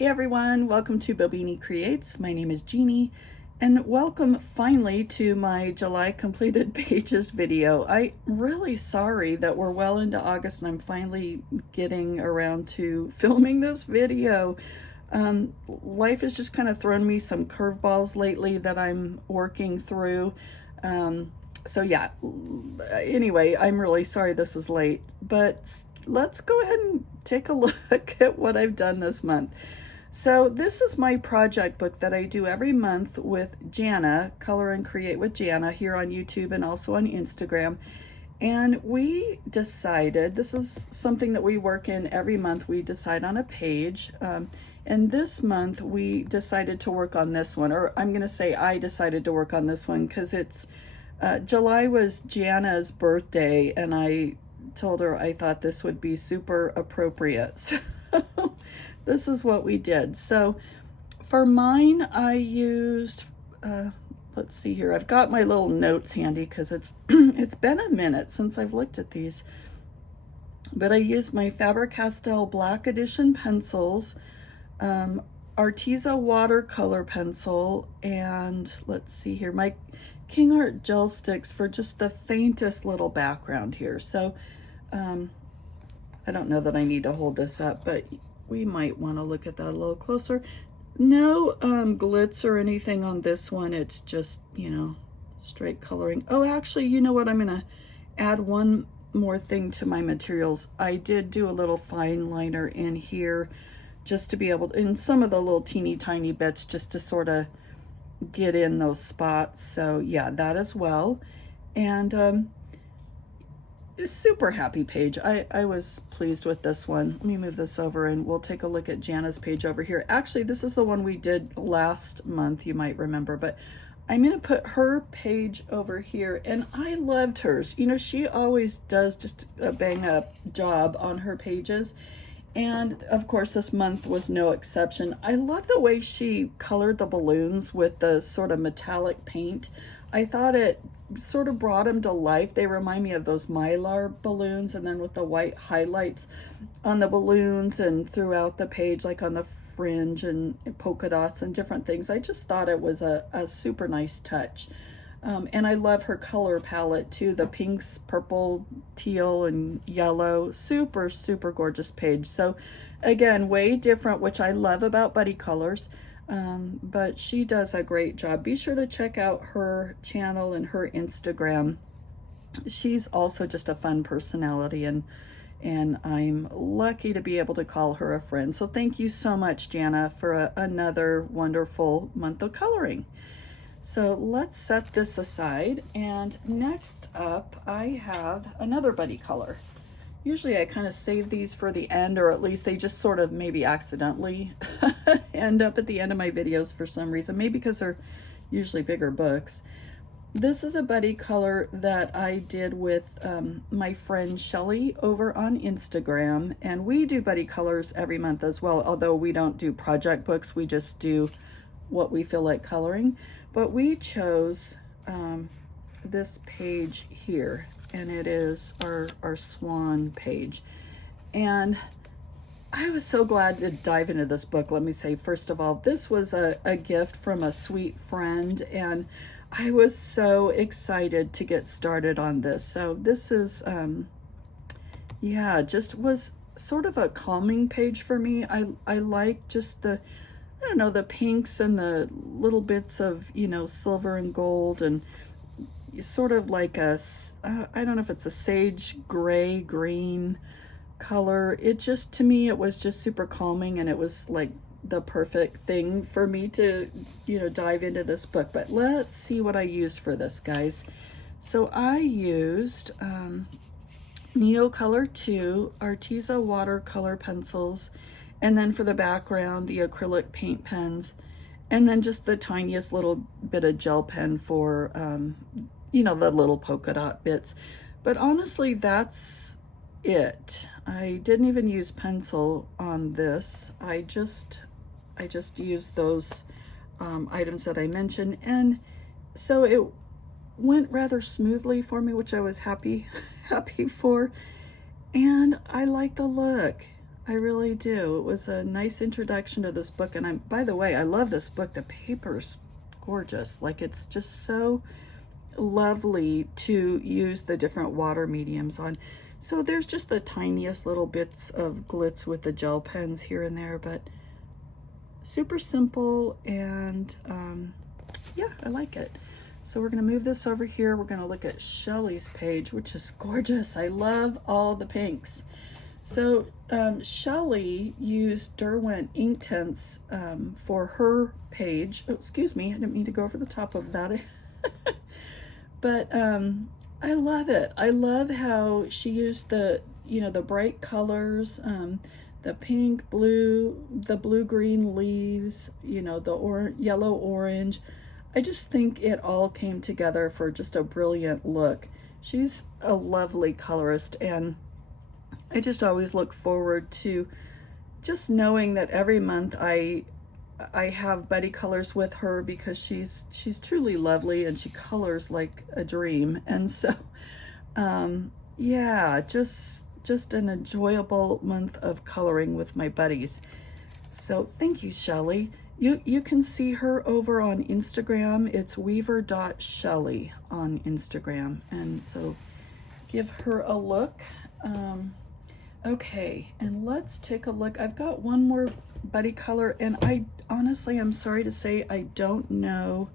Hey everyone, welcome to Bobini Creates. My name is Jeannie, and welcome finally to my July completed pages video. I'm really sorry that we're well into August and I'm finally getting around to filming this video. Life has just kind of thrown me some curveballs lately that I'm working through. So yeah, anyway, I'm really sorry this is late, but let's go ahead and take a look at what I've done this month. So this is my project book that I do every month with Jana, Color and Create with Jana, here on YouTube and also on Instagram. And we decided, this is something that we work in every month, we decide on a page. And this month we decided to work on this one, or I'm gonna say I decided to work on this one because it's, July was Jana's birthday and I told her I thought this would be super appropriate. So this is what we did. So for mine, I used, let's see here, I've got my little notes handy because it's it's been a minute since I've looked at these. But I used my Faber-Castell Black Edition pencils, Arteza watercolor pencil, and let's see here, my King Art gel sticks for just the faintest little background here. So I don't know that I need to hold this up, but we might want to look at that a little closer. No glitz or anything on this one. It's just, you know, straight coloring. Oh, actually, you know what? I'm going to add one more thing to my materials. I did do a little fine liner in here just to be able to, in some of the little teeny tiny bits, just to sort of get in those spots. So yeah, that as well. And super happy page. I was pleased with this one. Let me move this over and we'll take a look at Jana's page over here. Actually, this is the one we did last month, you might remember, but I'm going to put her page over here, and I loved hers. You know, she always does just a bang up job on her pages, and of course this month was no exception. I love the way she colored the balloons with the sort of metallic paint. I thought it sort of brought them to life. They remind me of those Mylar balloons, and then with the white highlights on the balloons and throughout the page, like on the fringe and polka dots and different things. I just thought it was a super nice touch. And I love her color palette too, the pinks, purple, teal, and yellow. Super, super gorgeous page. So again, way different, which I love about Buddy Colors. But she does a great job. Be sure to check out her channel and her Instagram. She's also just a fun personality, and I'm lucky to be able to call her a friend. So thank you so much, Jana, for another wonderful month of coloring. So let's set this aside, and next up I have another Buddy Color. Usually I kind of save these for the end, or at least they just sort of maybe accidentally end up at the end of my videos for some reason, maybe because they're usually bigger books. This is a Buddy Color that I did with my friend Shelley over on Instagram, and we do Buddy Colors every month as well, although we don't do project books, we just do what we feel like coloring. But we chose this page here, and it is our Swan page. And I was so glad to dive into this book. Let me say, first of all, this was a gift from a sweet friend, and I was so excited to get started on this. So this is, yeah, just was sort of a calming page for me. I like just the, I don't know, the pinks and the little bits of, you know, silver and gold, and sort of like a, I don't know if it's a sage gray green color. It just, to me, it was just super calming, and it was like the perfect thing for me to, you know, dive into this book. But let's see what I used for this, guys. So I used Neocolor 2 Arteza watercolor pencils, and then for the background, the acrylic paint pens, and then just the tiniest little bit of gel pen for, you know, the little polka dot bits. But honestly, that's it. I didn't even use pencil on this. I just used those items that I mentioned, and so it went rather smoothly for me, which I was happy for. And I like the look. I really do. It was a nice introduction to this book, and by the way, I love this book. The paper's gorgeous. Like, it's just so lovely to use the different water mediums on. So there's just the tiniest little bits of glitz with the gel pens here and there, but super simple, and yeah, I like it. So we're going to move this over here. We're going to look at Shelley's page, which is gorgeous. I love all the pinks. So Shelley used Derwent Inktense for her page. Oh, excuse me, I didn't mean to go over the top of that. But I love it. I love how she used the, the bright colors, the pink, blue, the blue-green leaves, the yellow, orange. I just think it all came together for just a brilliant look. She's a lovely colorist, and I just always look forward to just knowing that every month I have buddy colors with her, because she's truly lovely and she colors like a dream. And so yeah, just an enjoyable month of coloring with my buddies. So thank you, Shelley. You can see her over on Instagram. It's Weaver.Shelley on Instagram, and so give her a look. Okay, and let's take a look. I've got one more buddy color, and I honestly, I'm sorry to say, I don't know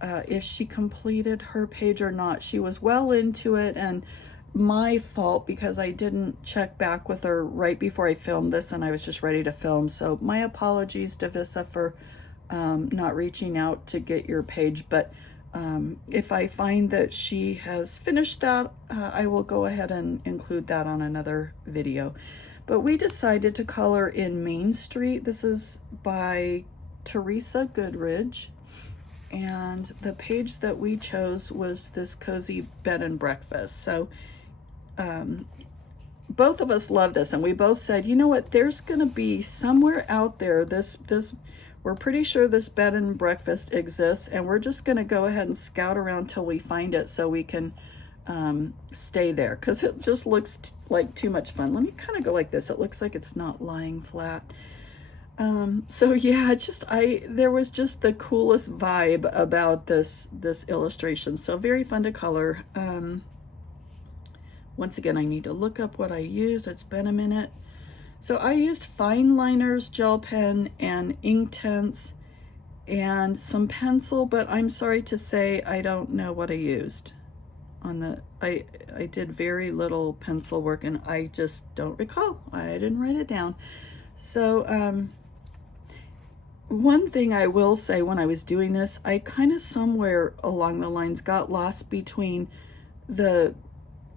if she completed her page or not. She was well into it, and my fault, because I didn't check back with her right before I filmed this, and I was just ready to film. So my apologies to Vissa for not reaching out to get your page, but if I find that she has finished that, I will go ahead and include that on another video. But we decided to color in Main Street. This is by Teresa Goodridge, and the page that we chose was this cozy bed and breakfast. So both of us love this, and we both said, you know what, there's gonna be somewhere out there, we're pretty sure this bed and breakfast exists, and we're just gonna go ahead and scout around till we find it so we can stay there, because it just looks like too much fun. Let me kind of go like this. It looks like it's not lying flat. So yeah, there was just the coolest vibe about this illustration. So very fun to color. Once again, I need to look up what I use. It's been a minute. So I used fine liners, gel pen, and Inktense, and some pencil, but I'm sorry to say I don't know what I used. I did very little pencil work, and I just don't recall. I didn't write it down. So one thing I will say, when I was doing this, I kind of somewhere along the lines got lost between the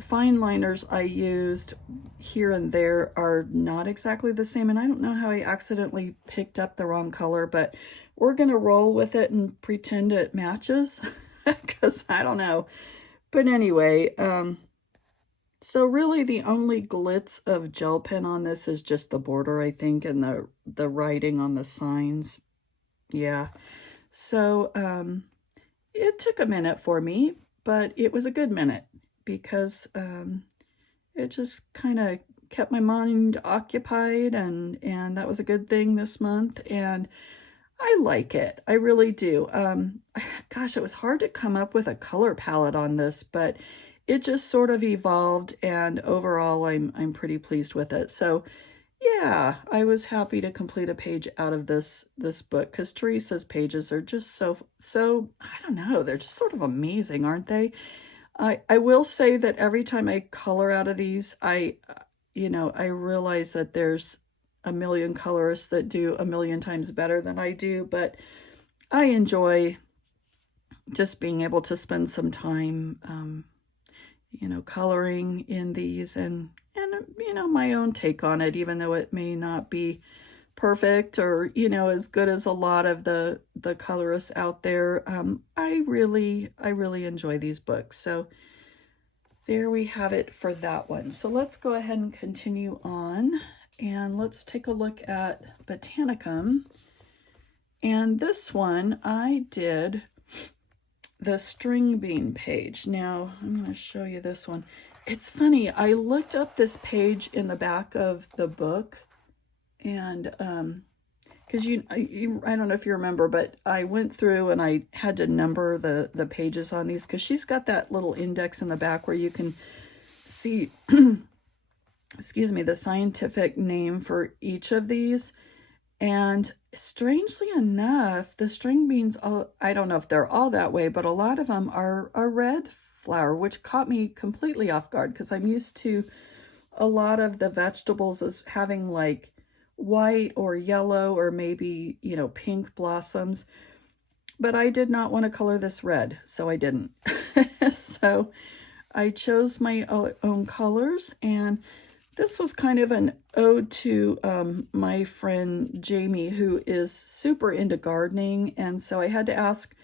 fine liners I used here and there are not exactly the same, and I don't know how I accidentally picked up the wrong color, but we're gonna roll with it and pretend it matches because I don't know. But anyway, so really the only glitz of gel pen on this is just the border, I think, and the writing on the signs. Yeah, so it took a minute for me, but it was a good minute, because it just kind of kept my mind occupied, and that was a good thing this month, and I like it. I really do. Gosh, it was hard to come up with a color palette on this, but it just sort of evolved, and overall I'm pretty pleased with it. So yeah, I was happy to complete a page out of this book, because Teresa's pages are just so I don't know, they're just sort of amazing, aren't they? I will say that every time I color out of these, I realize that there's a million colorists that do a million times better than I do, but I enjoy just being able to spend some time, coloring in these, and my own take on it, even though it may not be perfect or as good as a lot of the colorists out there. I really enjoy these books. So there we have it for that one. So let's go ahead and continue on, and let's take a look at Botanicum. And this one I did the string bean page. Now I'm going to show you this one, It's funny, I looked up this page in the back of the book, and because I don't know if you remember, but I went through and I had to number the pages on these, because she's got that little index in the back where you can see, excuse me, the scientific name for each of these. And strangely enough, the string beans, I don't know if they're all that way, but a lot of them are a red flower, which caught me completely off guard, because I'm used to a lot of the vegetables as having like white or yellow or maybe, you know, pink blossoms. But I did not want to color this red, so I didn't. So I chose my own colors, and this was kind of an ode to my friend Jamie, who is super into gardening, and so I had to ask,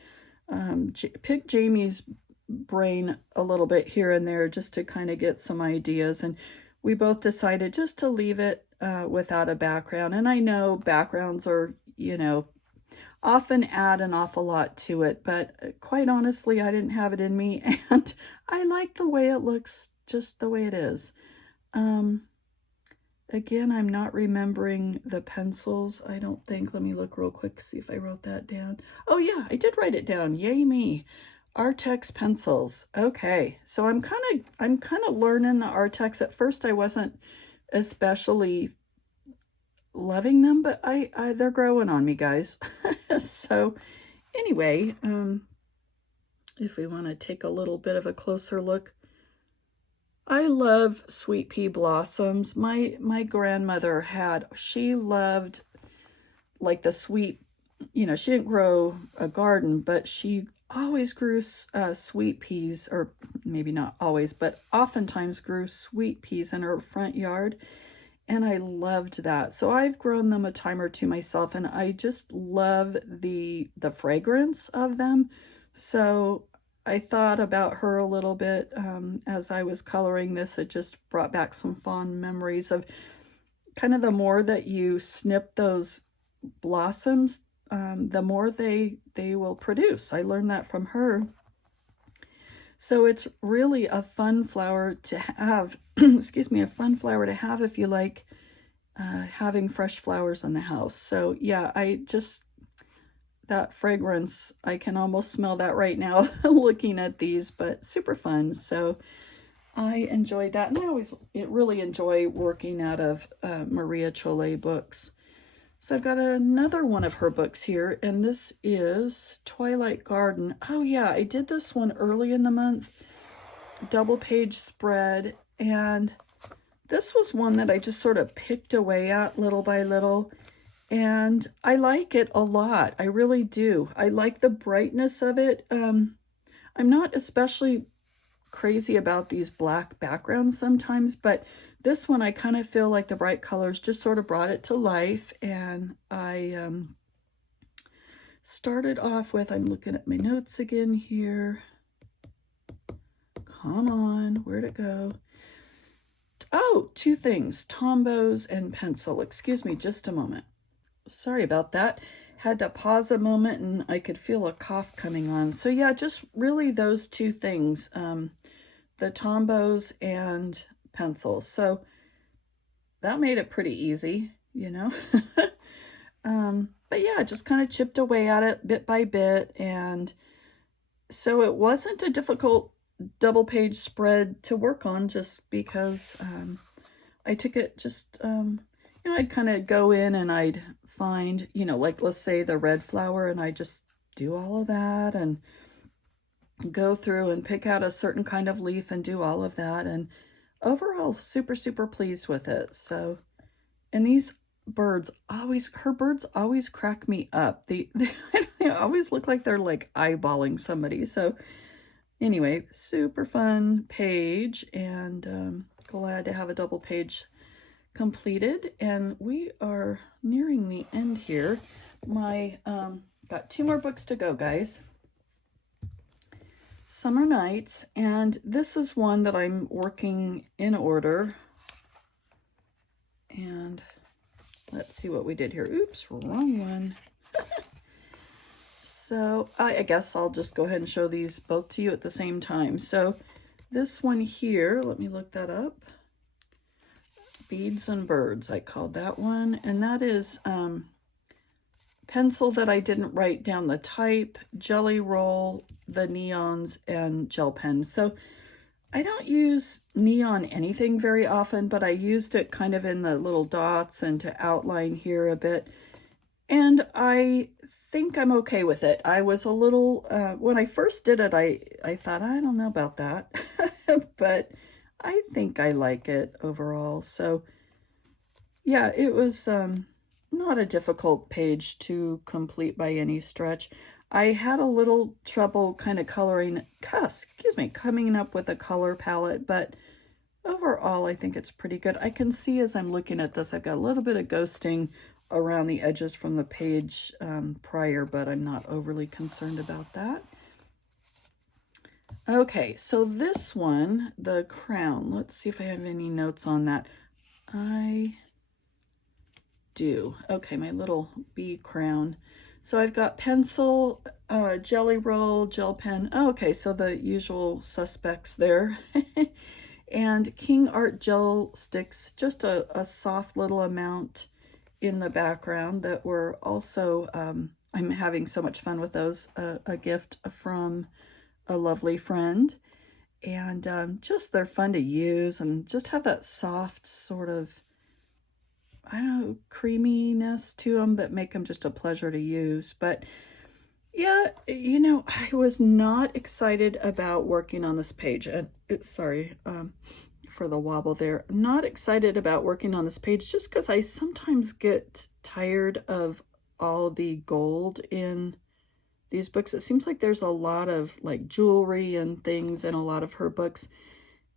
pick Jamie's brain a little bit here and there just to kind of get some ideas, and we both decided just to leave it without a background. And I know backgrounds are, you know, often add an awful lot to it, but quite honestly, I didn't have it in me, and I like the way it looks just the way it is. Again, I'm not remembering the pencils, I don't think. Let me look real quick, see if I wrote that down. Oh yeah, I did write it down. Yay me. Artex pencils. Okay, so I'm kind of learning the Artex. At first I wasn't especially loving them, but they're growing on me, guys. So anyway, if we want to take a little bit of a closer look, I love sweet pea blossoms. My grandmother she loved like the sweet, you know, she didn't grow a garden, but she always grew sweet peas, or maybe not always, but oftentimes grew sweet peas in her front yard. And I loved that. So I've grown them a time or two myself, and I just love the fragrance of them. So I thought about her a little bit as I was coloring this. It just brought back some fond memories of kind of the more that you snip those blossoms, the more they will produce. I learned that from her. So it's really a fun flower to have, excuse me, a fun flower to have if you like having fresh flowers in the house. So yeah, that fragrance, I can almost smell that right now looking at these, but super fun. So I enjoyed that, and I really enjoy working out of Weaver.Shelley books. So I've got another one of her books here, and this is Twilight Garden. Oh yeah, I did this one early in the month, double page spread, and this was one that I just sort of picked away at little by little, and I like it a lot. I really do. I like the brightness of it. I'm not especially crazy about these black backgrounds sometimes, but this one I kind of feel like the bright colors just sort of brought it to life. And I started off with, I'm looking at my notes again here. Come on, where'd it go? Oh, two things, Tombows and pencil. Excuse me just a moment. Sorry about that. Had to pause a moment and I could feel a cough coming on. So yeah, just really those two things, the Tombows and pencils. So that made it pretty easy, you know. But yeah, just kind of chipped away at it bit by bit, and so it wasn't a difficult double page spread to work on, just because I took it just you know, I'd kind of go in and I'd find, you know, like let's say the red flower, and I just do all of that and go through and pick out a certain kind of leaf and do all of that, and overall super pleased with it. So, and these birds her birds always crack me up. They always look like they're like eyeballing somebody. So anyway, super fun page, and glad to have a double page completed. And we are nearing the end here. My got two more books to go, guys. Summer Nights, and this is one that I'm working in order. And let's see what we did here. Oops, wrong one. So I guess I'll just go ahead and show these both to you at the same time. So This one here, let me look that up. Beads and Birds, I called that one. And that is pencil that I didn't write down the type, jelly roll, the neons, and gel pen. So I don't use neon anything very often, but I used it kind of in the little dots and to outline here a bit. And I think I'm okay with it. I was a little, when I first did it, I thought, I don't know about that, but I think I like it overall. So yeah, it was not a difficult page to complete by any stretch. I had a little trouble kind of coming up with a color palette, but overall I think it's pretty good. I can see as I'm looking at this, I've got a little bit of ghosting around the edges from the page prior, but I'm not overly concerned about that. Okay, so this one, the crown, let's see if I have any notes on that. I do. Okay, my little bee crown. So I've got pencil, jelly roll, gel pen. Oh, okay, so the usual suspects there. And King Art gel sticks, just a soft little amount in the background that were also, I'm having so much fun with those, a gift from a lovely friend. And just they're fun to use and just have that soft sort of, I don't know, creaminess to them that make them just a pleasure to use. But yeah, you know, I was not excited about working on this page. Sorry for the wobble there. Not excited about working on this page just because I sometimes get tired of all the gold in these books. It seems like there's a lot of like jewelry and things in a lot of her books.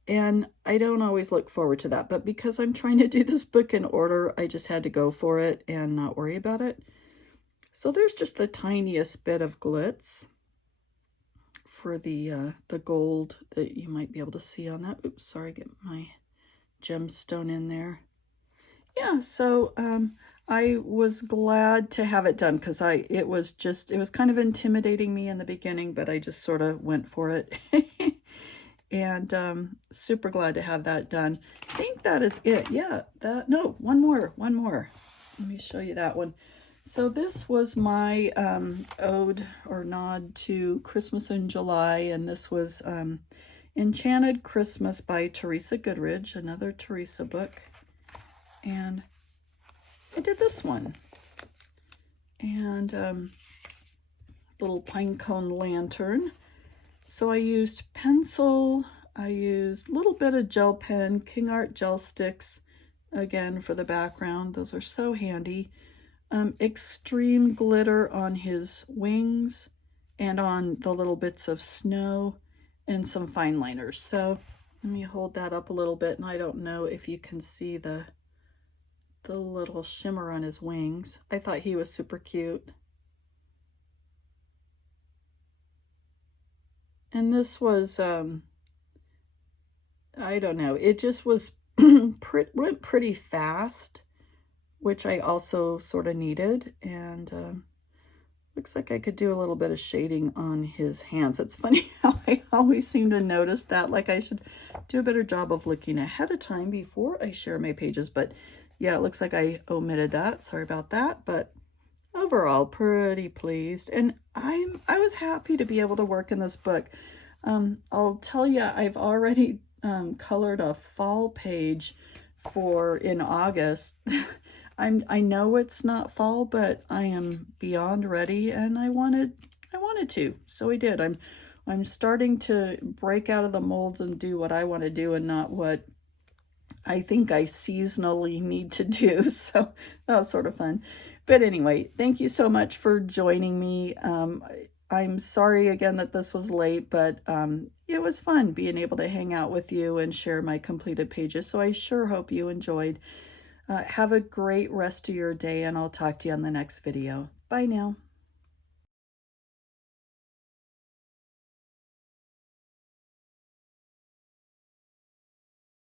And I don't always look forward to that, but because I'm trying to do this book in order, I just had to go for it and not worry about it. So there's just the tiniest bit of glitz for the gold that you might be able to see on that. Oops, sorry, get my gemstone in there. Yeah, so I was glad to have it done because it was kind of intimidating me in the beginning, but I just sort of went for it. And super glad to have that done. I think that is it. Yeah, no, one more. Let me show you that one. So this was my ode or nod to Christmas in July, and this was Enchanted Christmas by Teresa Goodridge, another Teresa book. And I did this one. And little pine cone lantern. So I used pencil, I used a little bit of gel pen, King Art gel sticks, again for the background. Those are so handy. Extreme glitter on his wings and on the little bits of snow and some fine liners. So let me hold that up a little bit, and I don't know if you can see the little shimmer on his wings. I thought he was super cute. And this was, I don't know, it just was, went pretty fast, which I also sort of needed. And looks like I could do a little bit of shading on his hands. It's funny how I always seem to notice that, like I should do a better job of looking ahead of time before I share my pages. But yeah, it looks like I omitted that. Sorry about that. But overall, pretty pleased. And I was happy to be able to work in this book. I'll tell you, I've already colored a fall page in August. I know it's not fall, but I am beyond ready, and I wanted to, so I did. I'm starting to break out of the molds and do what I want to do and not what I think I seasonally need to do. So that was sort of fun. But anyway, thank you so much for joining me. I'm sorry again that this was late, but it was fun being able to hang out with you and share my completed pages. So I sure hope you enjoyed. Have a great rest of your day, and I'll talk to you on the next video. Bye now.